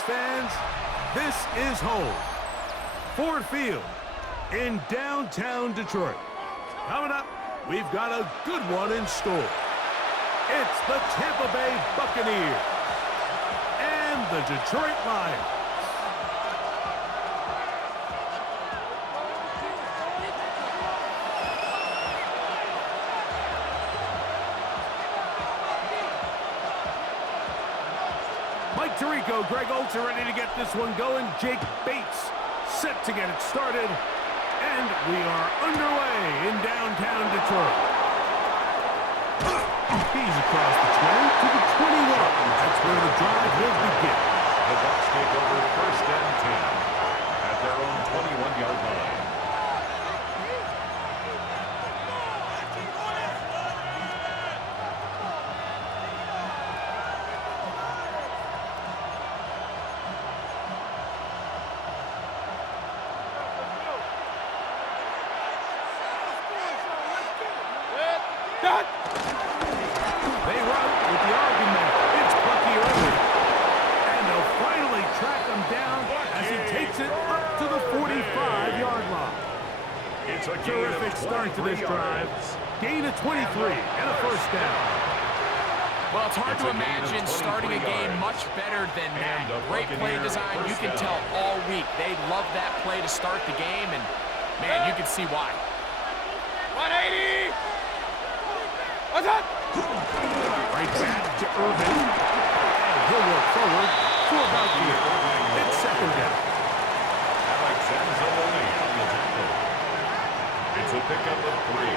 Giants fans, this is home. Ford Field in downtown Detroit. Coming up, we've got a good one in store. It's the Tampa Bay Buccaneers and the Detroit Lions. Mike Tirico, Greg Oltz are ready to get this one going. Jake Bates set to get it started. And we are underway in downtown Detroit. He's across the 20 to the 21. That's where the drive will begin. The Bucs take over first and 10 at their own 21-yard line. They run with the argument. It's Buccaneer. And they'll finally track him down as he takes it up to the 45-yard line. It's a Terrific start to this drive. Gain of 23 and a first down. Well, it's hard to imagine starting a game much better than that. Great play design. You can tell all week they love that play to start the game, and, man, you can see why. 180! What's up? Right back to Irvin. And he'll work forward to about here. It's second down. Alexander on the tackle. It's a pickup of 3.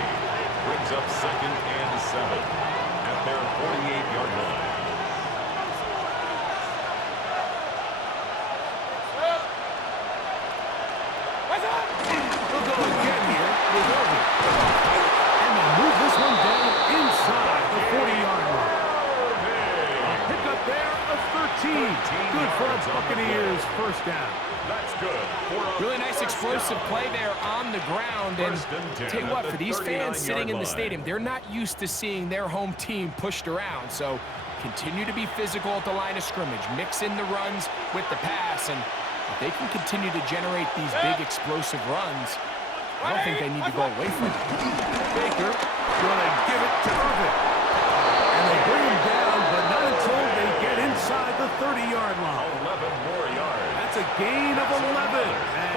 Brings up second and 7 at their 48-yard line. What's up? We'll go again here with Irvin. And they'll move this one down inside the 40-yard line. A pickup there of 13. Good for the Buccaneers. First down. That's good. Really nice explosive play there on the ground. And tell you what, for these fans sitting in the stadium, they're not used to seeing their home team pushed around. So continue to be physical at the line of scrimmage. Mix in the runs with the pass. And if they can continue to generate these big explosive runs, I don't think they need to go away from it. Baker going to give it to Irvin. And they bring him down, but not until they get inside the 30-yard line. 11 more yards. That's a gain of 11.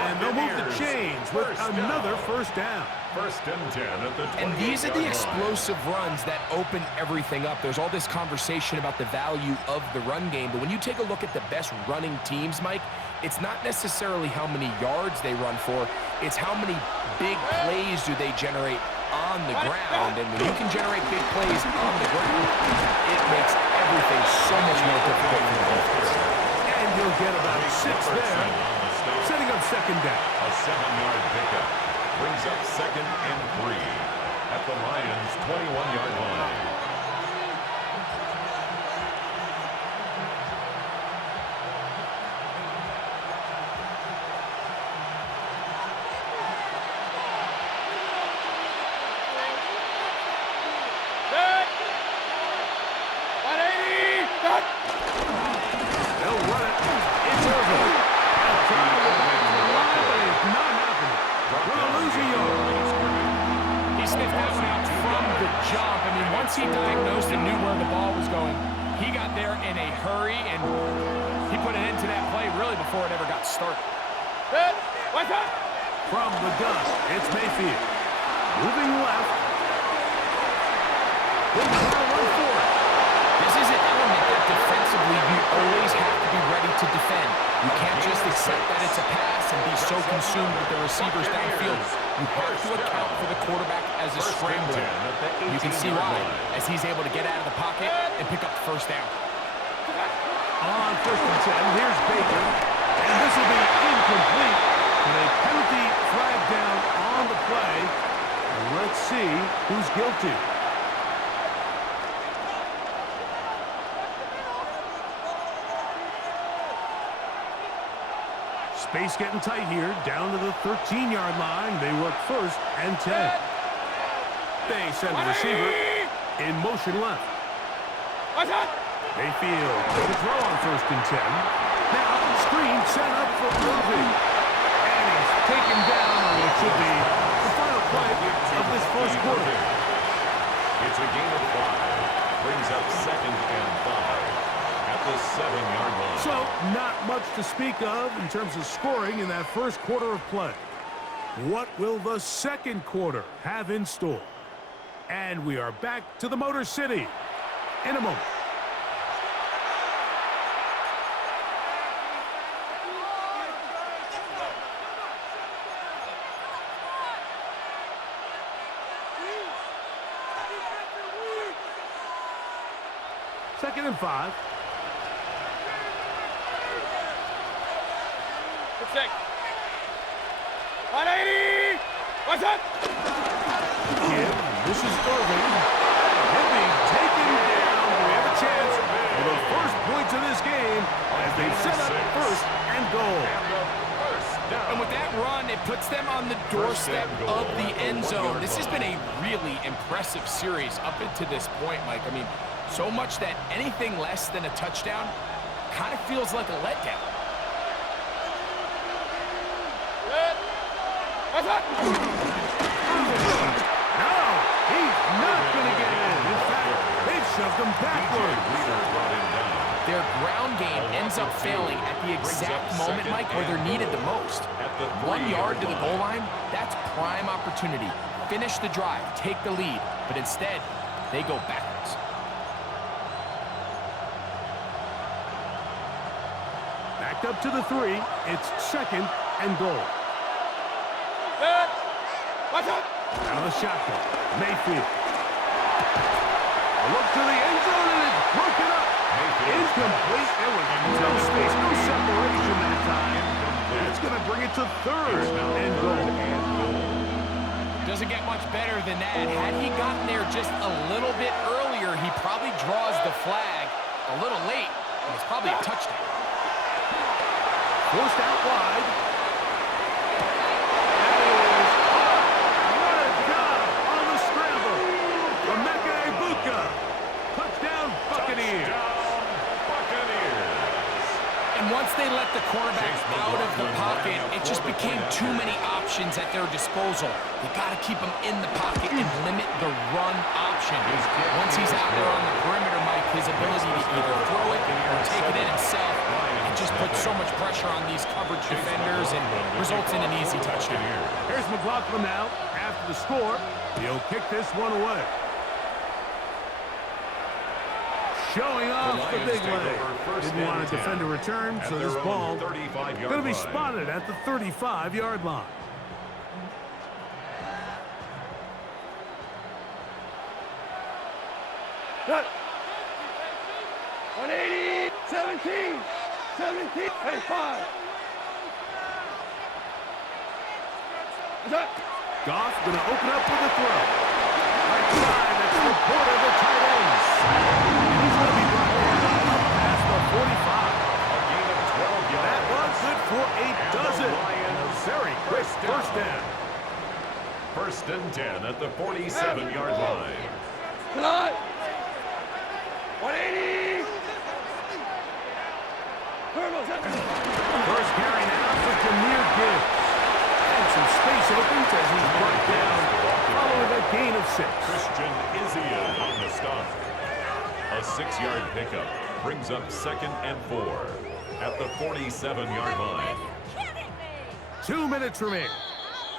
And they'll move the chains with another first down. First and 10 at the 20. And these are the explosive runs that open everything up. There's all this conversation about the value of the run game, but when you take a look at the best running teams, Mike, it's not necessarily how many yards they run for, it's how many big plays do they generate on the ground. And when you can generate big plays on the ground, it makes everything so much more difficult for the defense. And he'll get about 6 there, setting up second down. A 7-yard pickup brings up second and 3 at the Lions' 21-yard line. They'll run it. It's over. And trying to get back to the line, but it's not happening. Going to lose a yard. He sniffed that one out from the jump. I mean, once he diagnosed and knew where the ball was going, he got there in a hurry, and he put an end to that play really before it ever got started. What's up? From the gun, it's Mayfield. Moving left. He'll try to run for it. This is an element that defensively you always have to be ready to defend. You can't just accept that it's a pass and be so consumed with the receivers downfield. You have to account for the quarterback as a scrambler. You can see why, as he's able to get out of the pocket and pick up the first down. On first and 10, here's Baker. And this will be incomplete. And a penalty flag down on the play. And let's see who's guilty. Space getting tight here, down to the 13-yard line. They work first and 10. They send the receiver in motion left. Mayfield to throw on first and 10. Now first quarter. It's a gain of 5. Brings up 2nd and 5 at the 7-yard line. So, not much to speak of in terms of scoring in that first quarter of play. What will the second quarter have in store? And we are back to the Motor City in a moment. Second and 5. Good check. 180. What's up? This is Irving. He'll be taken down. We have a chance for the first points of this game as they set up first and goal. And with that run, it puts them on the doorstep of the end zone. This has been a really impressive series up until this point, Mike. I mean, so much that anything less than a touchdown kind of feels like a letdown. What's up? No, he's not going to get in. In fact, they've shoved him backwards. Their ground game ends up failing at the exact moment, Mike, where they're needed the most. 1 yard to the goal line, that's prime opportunity. Finish the drive, take the lead, but instead, they go backwards. Backed up to the 3. It's 2nd and goal. Good. What's up? Out of the shotgun. Mayfield. A look to the end zone, and it's broken up. Incomplete. There was no space, no separation that time. That's going to bring it to 3rd and goal. Doesn't get much better than that. Had he gotten there just a little bit earlier, he probably draws the flag a little late, and it's probably a touchdown. Forced out wide. Touchdown, Buccaneer. And once they let the quarterback out of the pocket, it just became too many options at their disposal. They got to keep him in the pocket and limit the run option. Once he's out there on the perimeter, Mike, his ability to either throw it or take it in himself, it just puts so much pressure on these coverage defenders and results in an easy touchdown. Here's McLaughlin now. After the score, he'll kick this one away. Showing off the big leg. Didn't want to defend a return, so this ball going to be spotted at the 35-yard line. Good. 180. 17. 17. 85. What's up? Goff going to open up with a throw. Right side, that's the quarter of the tight ends. He's going to be brought down up past the 45. That was good for a dozen. Very quick first down. 1st and 10 at the 47-yard line. Come on. 180. First carry now for Buccaneer Gibbs. And some space opens as he's brought down following a gain of 6. Christian Izzian on the stop. A 6-yard pickup brings up 2nd and 4 at the 47-yard line. 2 minutes remaining.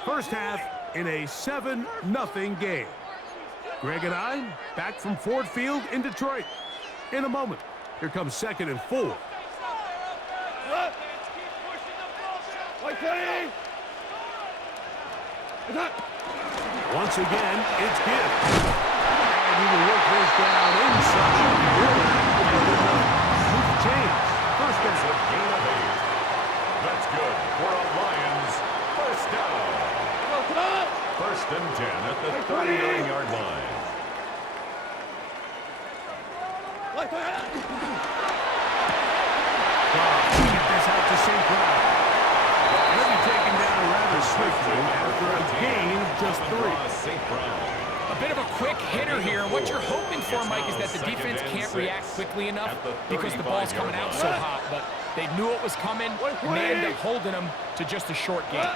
First half in a 7-0 game. Greg and I back from Ford Field in Detroit. In a moment, here comes 2nd and 4. Once again, it's Gibbs. And he will work this down inside. Move change. First down. A gain of 8. That's good for a Lions first down. 1st and 10 at the 39-yard line. Get this out to St. Brown. He'll be taken down rather swiftly after a gain of just 3. A bit of a quick hitter here. What you're hoping for, Mike, is that the defense can't react quickly enough because the ball's coming out so hot. But they knew it was coming, and they ended up holding them to just a short game.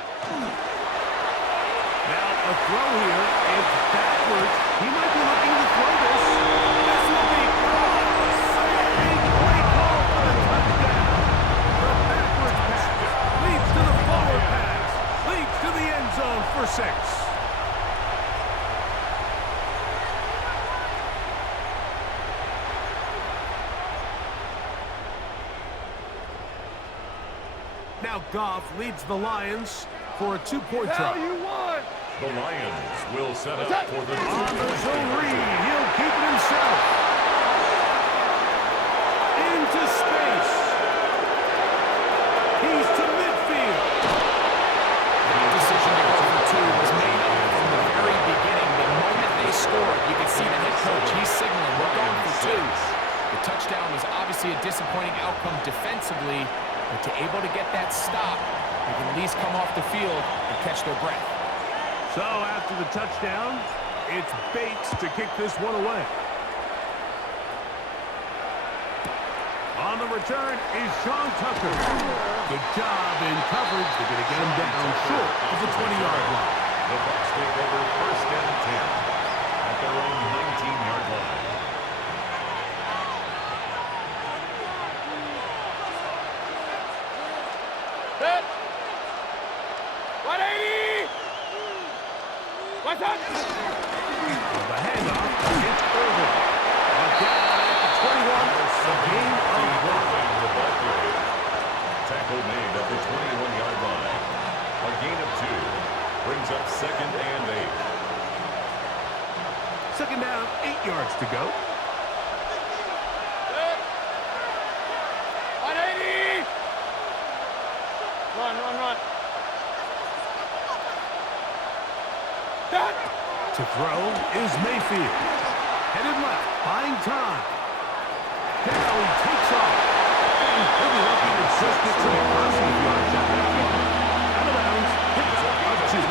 Now a throw here. It's backwards. He might be looking to throw this. This will be caught. A great call for the touchdown. The backwards pass leads to the forward pass. Leads to the end zone for 6. Now Goff leads the Lions for a 2-point try. The Lions will set up for the on the zone read. He'll keep it himself. Into space. He's to midfield. The decision to go for 2 was made up from the very beginning. The moment they scored, you could see the head coach. He's signaling, we're going for 2. The touchdown was obviously a disappointing outcome defensively, but to able to get that stop, they can at least come off the field and catch their breath. So after the touchdown, it's Bates to kick this one away. On the return is Sean Tucker. Good job in coverage. They're going to get him down short of the 20-yard line. The Bucs take over 1st and 10 at their own 19-yard line. Set. 180. What's up? The handoff. It's Irvin. Down at the 21. A gain of 1. Tackle made at the 21-yard line. A gain of 2 brings up 2nd and 8. 2nd down, 8 yards to go. Set. 180. Run. Set. To throw is Mayfield. Headed left, buying time. Now he takes off. And he'll be lucky to just get to the crossing yards at that point. Out of bounds, picks up of 2.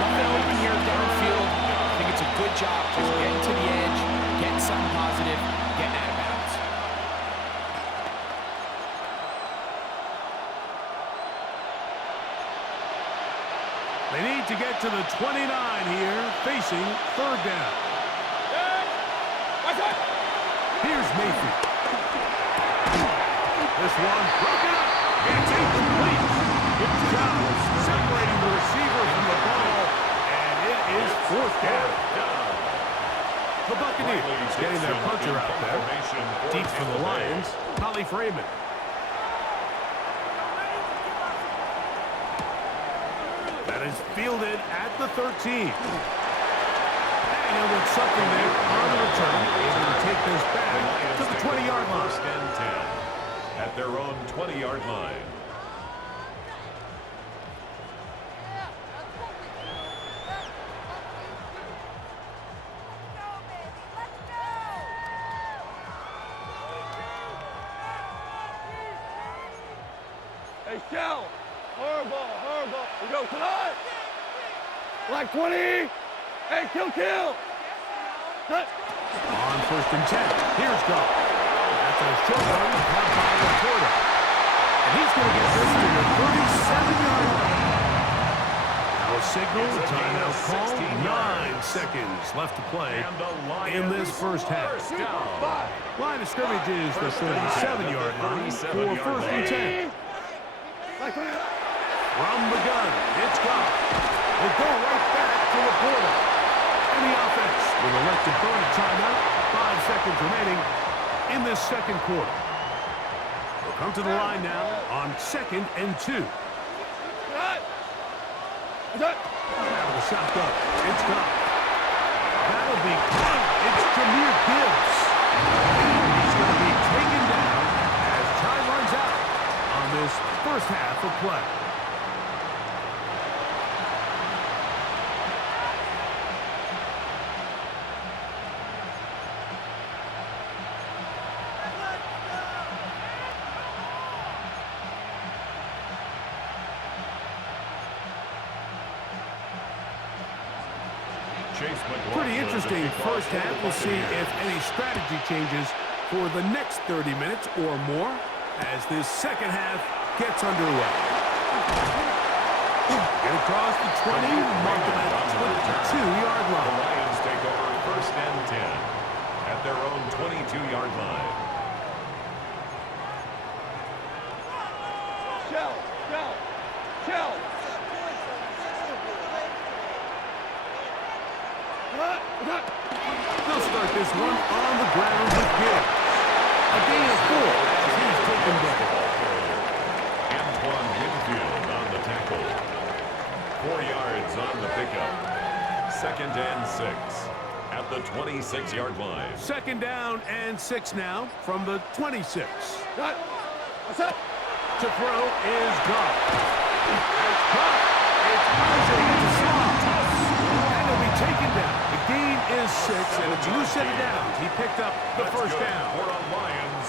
Nothing open here downfield. I think it's a good job just getting to the edge, getting something positive, getting out of bounds. They need to get to the 29 here, facing 3rd down. What's up? Here's Mayfield. This one broken up. It's incomplete. Good job separating the receiver from the ball, and it is 4th down. The Buccaneers getting their punter out there. Deep for the Lions, Holly Freeman. That is fielded at the 13. And with something there on the return, able to take this back to the 20-yard line. 1st and 10 at their own 20-yard line. Hey, Shell. Horrible. We go tonight. Black 20. Hey, kill. Set. On 1st and 10, here's Goff. That's a short one caught by Laporta. And he's going to get this to the 37-yard line. Now a signal, timeout call, 9 seconds left to play in this first half. Line of scrimmage is the 37-yard line for 1st and 10. From the gun, it's Goff. We'll go right back to Laporta. And the offense will elect to burn a timeout. 5 seconds remaining in this 2nd quarter. We'll come to the line now on 2nd and 2. Now the shotgun. It's Goff. That'll be caught. It's Jameer Gibbs. And he's going to be taken down as time runs out on this first half of play. Pretty interesting first half. We'll see if any strategy changes for the next 30 minutes or more as this second half gets underway. Get across the 20, mark them at the 22-yard The line. Lions take over 1st and 10 at their own 22-yard line. Shell. They'll start this one on the ground with Gibbs. A gain of 4 as he's taken down. Antoine Winfield on the tackle. 4 yards on the pickup. 2nd and 6 at the 26-yard line. 2nd down and 6 now from the 26. Cut. What's up? To throw is Goff. It's caught. It's Isaac to slot. And he'll be taken down. The gain is 6, and it's loose headed down. He picked up the first down. For the Lions.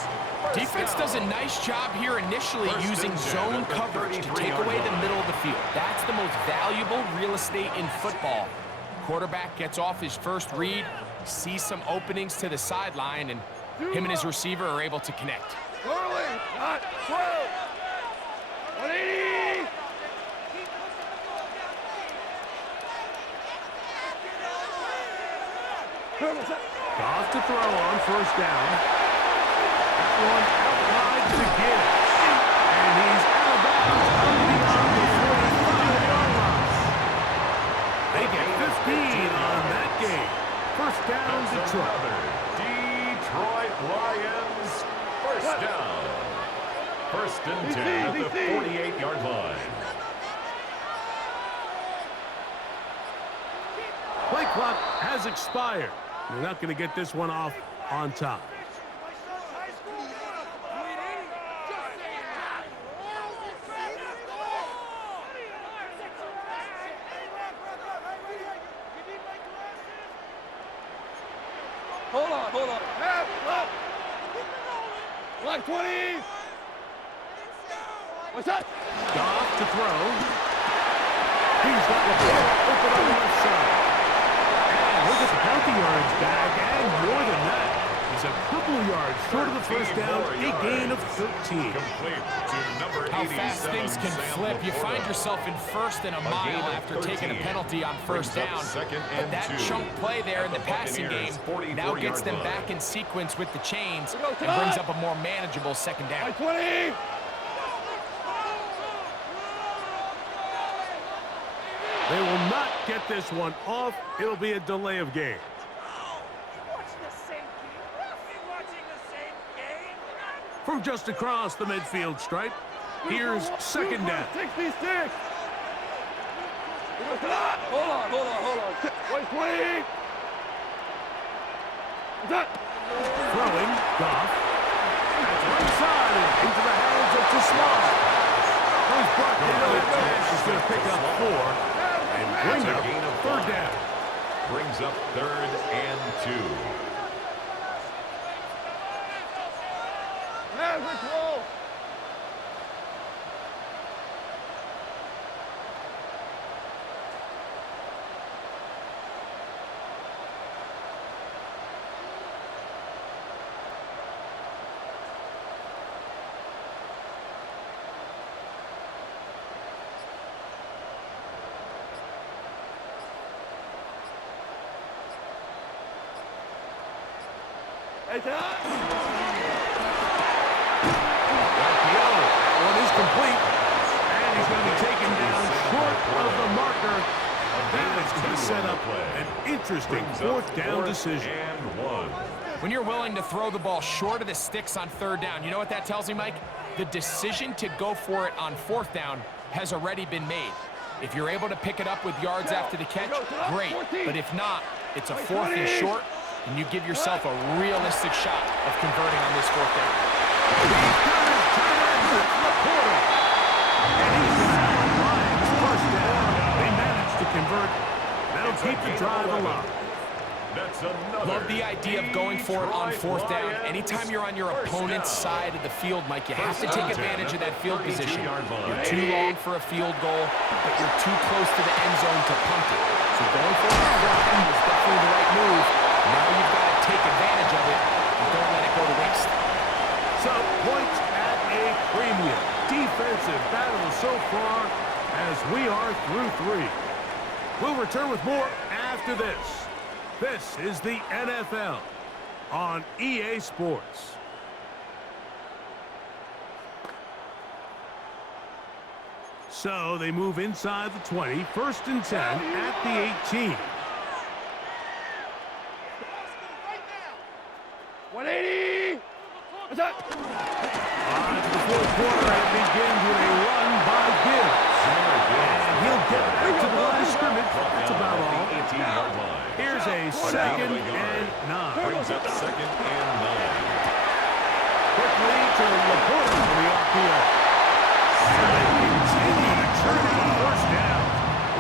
Defense does a nice job here initially using zone coverage to take away the middle of the field. That's the most valuable real estate in football. Quarterback gets off his first read, sees some openings to the sideline, and him and his receiver are able to connect. Early. Not 12. 180. Goff to throw on first down. That one outside to Gibbs. And he's out of bounds up beyond the 45-yard line. They get 15 on that game. First down, Detroit. Detroit Lions. First down. 1st and 10 at the 48-yard line. Play clock has expired. They're not going to get this one off on top. Hold on. Half up. Line 20. What's up? Goff to throw. He's got the ball open on the left side. And look at the penalty yards back, and more than that. He's a couple of yards short of the first down, a gain of 13. Complete to number 87. How fast things can flip. You find yourself in 1st and a mile after taking a penalty on first down. But that chunk play there in the passing game now gets them back in sequence with the chains and brings up a more manageable 2nd down. Line 20. They will not get this one off. It'll be a delay of game. From just across the midfield stripe, here's 2nd down. 66. Hold on. Wait, 20. Done. Throwing, Goff. That's right side and into the hands of Tismar. He's brought down. He's going to pick up 4 and bring up 3rd down. Brings up 3rd and 2. Average roll. Hey, Todd. One is complete, and he's going to be taken down short of the marker. That is going to set up an interesting 4th down decision. When you're willing to throw the ball short of the sticks on 3rd down, you know what that tells me, Mike? The decision to go for it on 4th down has already been made. If you're able to pick it up with yards after the catch, great. But if not, it's a 4th and short, and you give yourself a realistic shot of converting on this 4th down. And he's got Lions first down. They managed to convert. That'll keep the drive alive. Love the idea of going for it on 4th down. Anytime you're on your opponent's side of the field, Mike, you have to take advantage of that field position. You're too long for a field goal, but you're too close to the end zone to punt it. So going for it on 4th down is definitely the right move. Now you've got to take advantage of it and don't let it go to waste. So points at a premium. Defensive battle so far, as we are through 3. We'll return with more after this. This is the NFL on EA Sports. So they move inside the 20, 1st and 10 at the 18. 180. What's up? On to the 4th quarter, and it begins with a run by Gibbs. And he'll get back to the line of scrimmage. That's about all. Here's a 2nd and 9. Brings up 2nd and 9. Quickly to Laporte for the off-field. And they continue to turn out 1st down.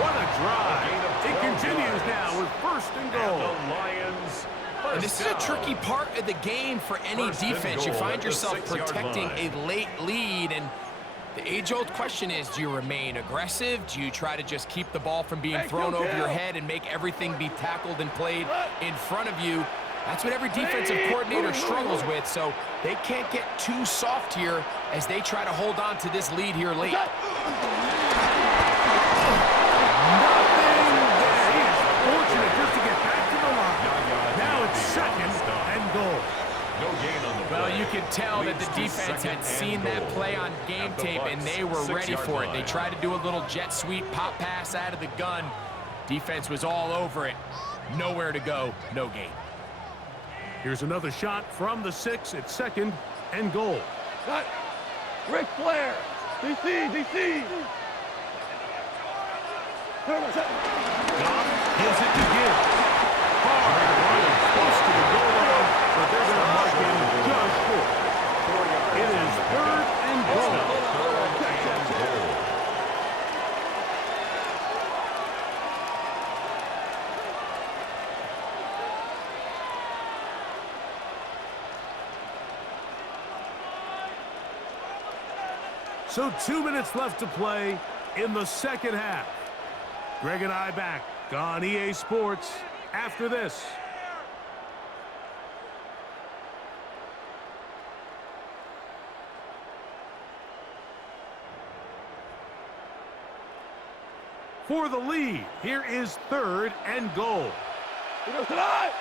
What a drive. It continues now with 1st and goal. The Lions. And this is a tricky part of the game for any defense. You find yourself protecting a late lead, and the age-old question is, do you remain aggressive? Do you try to just keep the ball from being thrown over your head and make everything be tackled and played in front of you? That's what every defensive coordinator struggles with, so they can't get too soft here as they try to hold on to this lead here late. Nothing there. He is fortunate just to get back to the line. Now it's 2nd and goal. No gain on the play. Well, you can tell that the defense had seen that play on game tape, and they were ready for it. They tried to do a little jet sweep pop pass out of the gun. Defense was all over it. Nowhere to go, no gain. Here's another shot from the 6 at 2nd and goal. Cut. Ric Flair. DC, DC. Goff gives it to Gibbs. Hard running close to the goal line, but they're going to mark him just short. It is 3rd and goal. So 2 minutes left to play in the 2nd half. Greg and I back on EA Sports after this. For the lead, here is 3rd and goal. He goes tonight.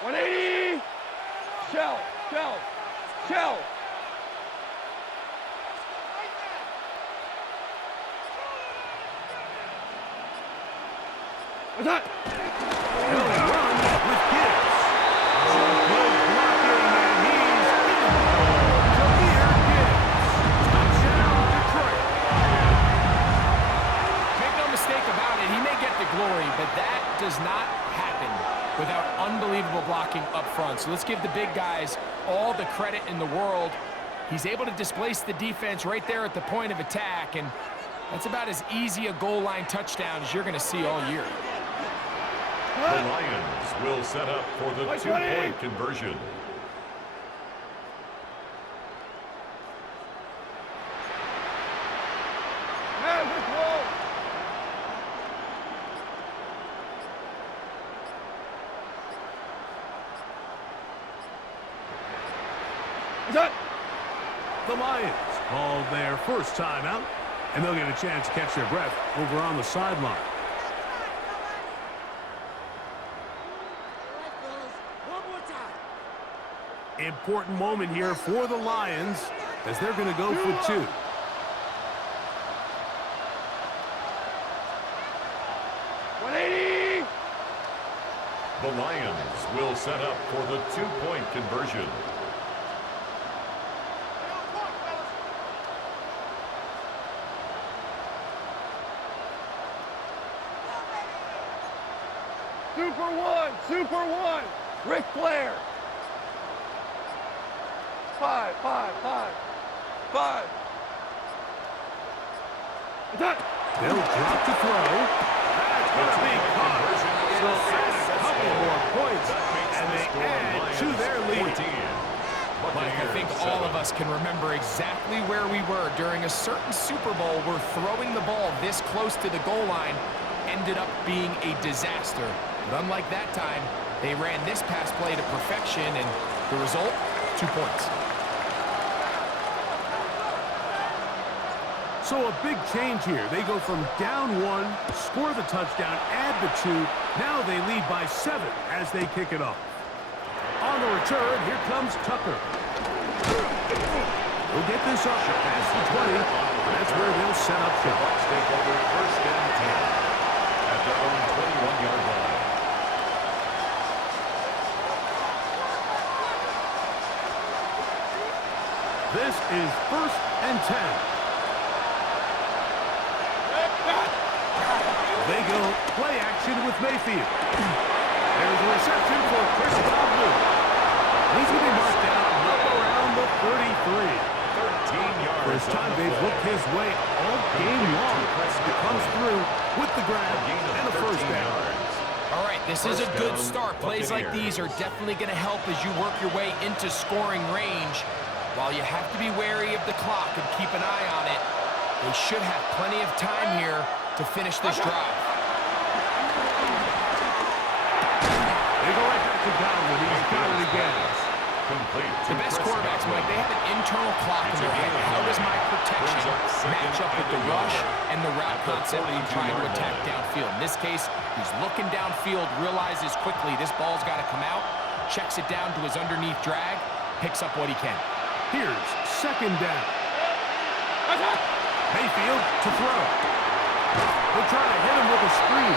180. Shell, shell, shell. What's that? He'll run with Gibbs. Good blocking, and he's in. Jameer Gibbs. Touchdown, Detroit. Make no mistake about it, he may get the glory, but that does not happen without unbelievable blocking up front. So let's give the big guys all the credit in the world. He's able to displace the defense right there at the point of attack, and that's about as easy a goal line touchdown as you're going to see all year. The Lions will set up for the 2-point conversion. The Lions called their first timeout, and they'll get a chance to catch their breath over on the sideline. Important moment here for the Lions as they're going to go for 2. The Lions will set up for the 2-point conversion. Super one. Ric Flair. 5, 5, 5, 5. They'll drop to throw. That's going to be caught. So add a couple more points, and they add to their lead. Mike, I think all of us can remember exactly where we were during a certain Super Bowl where throwing the ball this close to the goal line ended up being a disaster. But unlike that time, they ran this pass play to perfection, and the result, 2 points. So a big change here. They go from down 1, score the touchdown, add the 2. Now they lead by 7 as they kick it off. On the return, here comes Tucker. He'll get this up past the 20. That's where they'll set up shop. Bucs take over first and 10 at their own 21-yard line. This is first and 10. They go play action with Mayfield. There's a reception for Chris Godwin. He's going to be marked down up around the 33. 13 yards. For his time, they've looked his way all game long. It comes through with the grab and a first down. All right, this is a good start. Plays like these are definitely going to help as you work your way into scoring range. While you have to be wary of the clock and keep an eye on it, they should have plenty of time here to finish this drive. They go right back to Godwin. He's got it again. The best quarterbacks, Mike, they have an internal clock in their head. How does my protection match up with the rush and the route concept I'm trying to attack downfield? In this case, he's looking downfield, realizes quickly this ball's got to come out, checks it down to his underneath drag, picks up what he can. Here's second down. Mayfield to throw. They'll try to hit him with a screen.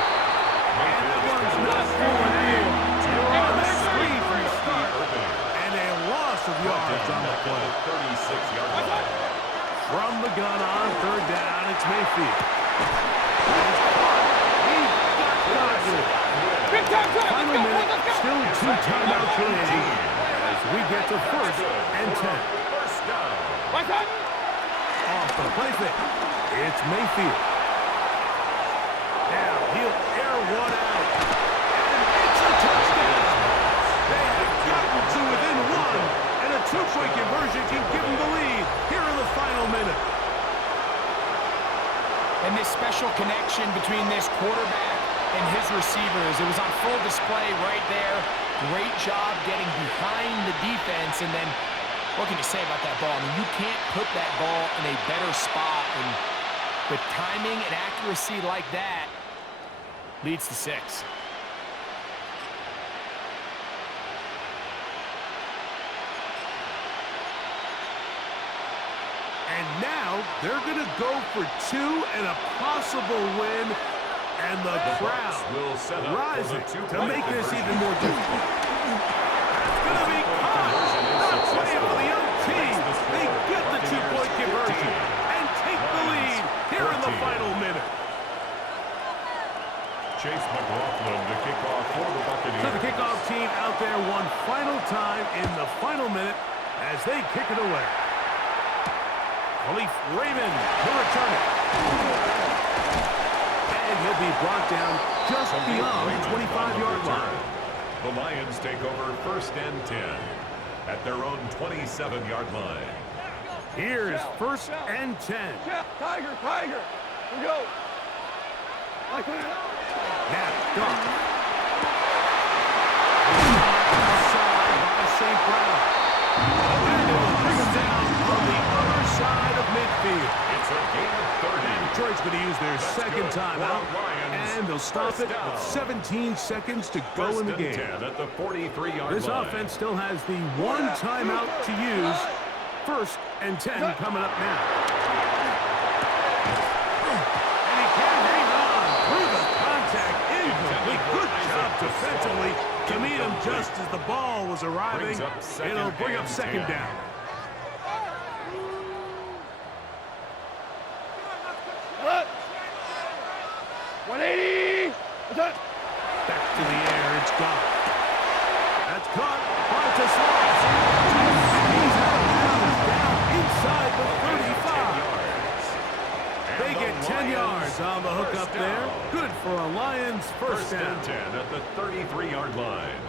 And that one's not going in. They're on that screen from the start. And a loss of yards on the play. 36-yard line. From the gun on third down, it's Mayfield. He got Godwin. Final minute, still 2 timeouts remaining as we get to first and 10. First down. Off the play fake. It's Mayfield. Now he'll air one out. And it's a touchdown. They have gotten to within 1. And a 2-point conversion can give them the lead here in the final minute. And this special connection between this quarterback and his receivers, it was on full display right there. Great job getting behind the defense, and then what can you say about that ball? I mean, you can't put that ball in a better spot, and with timing and accuracy like that, leads to 6. And now they're going to go for 2 and a possible win, and the crowd rising to make this even more difficult. It's going to be caught. Not playing for the young team. They get the 2-point conversion and take the lead here in the final minute. Chase McLaughlin to kick off for the Buccaneers. So the kickoff team out there one final time in the final minute as they kick it away. Khalif Raymond will return it. And he'll be brought down just beyond the 25-yard line. The Lions take over first and 10 at their own 27-yard line. Here's first and 10. Tiger, Tiger. Here we go. Now, Goff. Outside by St. Brown. And they will bring him down on the other side of midfield. It's a gain of 30. And Detroit's going to use their second timeout, and they'll stop it with 17 seconds to go in the game. At the 43-yard This line. offense still has the 1 timeout to use. First and 10 coming up now. And he can't hang on through the contact. Incomplete. Good job defensively to meet him just as the ball was arriving. It'll bring up second down. Look. 180. Back to the air. It's gone. That's caught by Tesla. He's out of bounds down inside the 35. They get 10 yards on the hook up there. Good for a Lions first down. And 10 at the 33-yard line.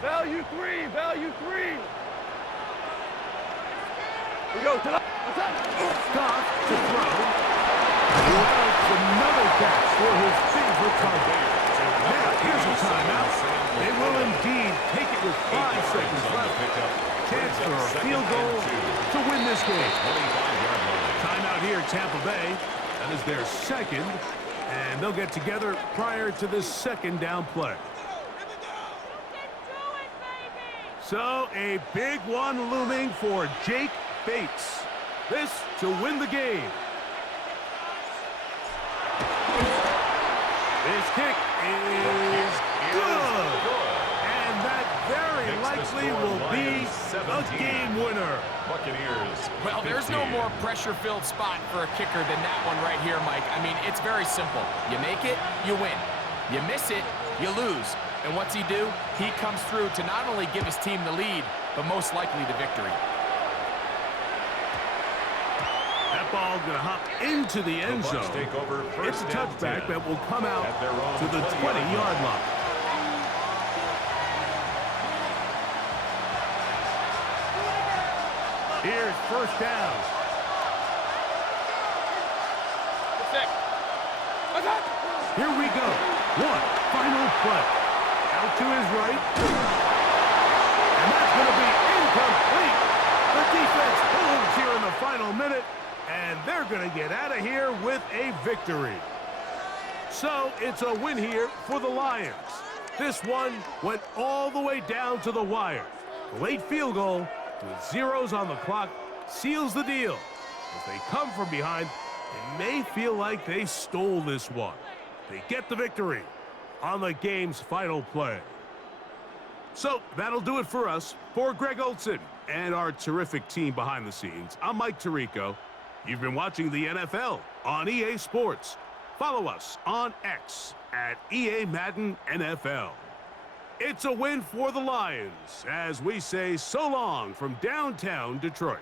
Value 3. Value 3. We go to the. Goff to throw. It's another catch for his favorite target. Now, here's a timeout. They will indeed take it with 5 seconds left. Chance for a field goal to win this game. Timeout here Tampa Bay. That is their second, and they'll get together prior to this second down play. So a big one looming for Jake Bates. This to win the game. This kick is good. And that very likely will be a game winner. Buccaneers. Well, there's no more pressure-filled spot for a kicker than that one right here, Mike. I mean, it's very simple. You make it, you win. You miss it, you lose. And what's he do? He comes through to not only give his team the lead, but most likely the victory. That ball going to hop into the end zone. It's a touchback that will come out to the 20-yard line. Here's first down. Here we go. One final play. Out to his right. And that's going to be incomplete. The defense holds here in the final minute, and they're going to get out of here with a victory. So it's a win here for the Lions. This one went all the way down to the wire. The late field goal with zeros on the clock seals the deal. If they come from behind, they may feel like they stole this one. They get the victory on the game's final play. So that'll do it for us. For Greg Olson and our terrific team behind the scenes, I'm Mike Tirico. You've been watching the NFL on EA Sports. Follow us on X at EA Madden NFL. It's a win for the Lions as we say so long from downtown Detroit.